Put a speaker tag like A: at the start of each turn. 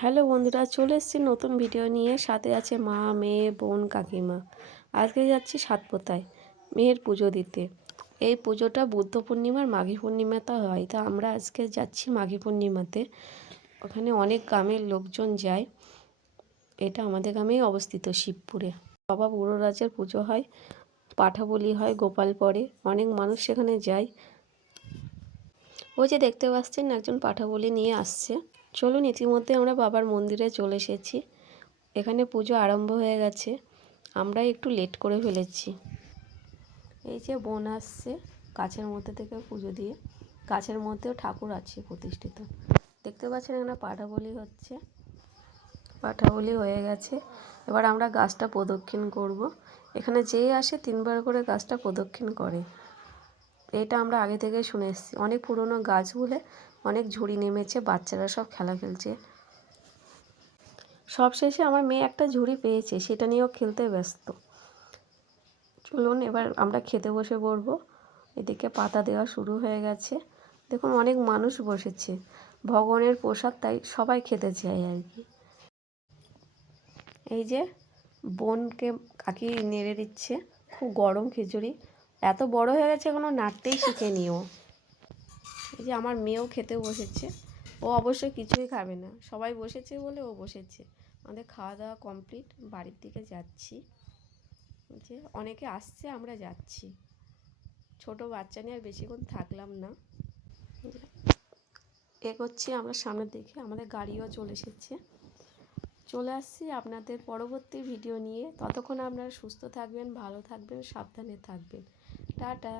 A: Hello বন্ধুরা, চলে এসেছি নতুন ভিডিও নিয়ে। সাথে আছে মা, মেয়ে, বোন, কাকিমা। আজকে যাচ্ছি সাতপোতায় মেয়ের পুজো দিতে। এই পুজোটা বুদ্ধ পূর্ণিমার মাঘী পূর্ণিমাতে হয়। তা আমরা আজকে যাচ্ছি মাঘী পূর্ণিমাতে। ওখানে অনেক গ্রামের লোকজন যায়। এটা আমাদের গ্রামেই অবস্থিত শিবপুরে। বাবা বুড়ো রাজের পুজো হয় পাঠা বলি হয়, গোপাল পরে অনেক মানুষ সেখানে যায়। ওই যে দেখতে পাচ্ছেন একজন পাঠা বলি নিয়ে আসছে। চলুন ইতিমধ্যে আমরা বাবার মন্দিরে চলে এসেছি। এখানে পুজো আরম্ভ হয়ে গেছে। আমরা একটু লেট করে ফেলেছি। এই যে বোন আসছে গাছের মধ্যে থেকে পুজো দিয়ে। গাছের মধ্যেও ঠাকুর আছে প্রতিষ্ঠিত। দেখতে পাচ্ছেন এখানে পাঠা বলি হচ্ছে। পাঠা বলি হয়ে গেছে। এবার আমরা গাছটা প্রদক্ষিণ করব। এখানে যেই আসে তিনবার করে গাছটা প্রদক্ষিণ করে। এটা আমরা আগে থেকে শুনে এসেছি। অনেক পুরনো গাছ বলে অনেক ঝুড়ি নেমেছে, বাচ্চারা সব খেলা খেলছে। সবশেষে আমার মেয়ে একটা ঝুড়ি পেয়েছে, সেটা নিয়েও খেলতে ব্যস্ত। চলুন এবার আমরা খেতে বসে পড়ব। এদিকে পাতা দেওয়া শুরু হয়ে গেছে। দেখুন অনেক মানুষ বসেছে। ভগবানের প্রসাদ তাই সবাই খেতে চায় আর কি। এই যে বোনকে কাকি নেড়ে দিচ্ছে, খুব গরম খিচুড়ি। এত বড় হয়ে গেছে এখনও নাড়তেই শিখেনি ও। এই যে আমার মেয়েও খেতে বসেছে। ও অবশ্য কিছুই খাবে না। সবাই বসেছে বলে ও বসেছে। আমাদের খাওয়া দাওয়া কমপ্লিট। বাড়ির দিকে যাচ্ছি। যে অনেকে আসছে, আমরা যাচ্ছি। ছোট বাচ্চা নিয়ে আর বেশিক্ষণ থাকলাম না। এগোচ্ছি আমরা সামনের দিকে। আমাদের গাড়িও চলে এসেছে। চলে আসছি আপনাদের পরবর্তী ভিডিও নিয়ে। ততক্ষণ আপনারা সুস্থ থাকবেন, ভালো থাকবেন, সাবধানে থাকবেন। টাটা।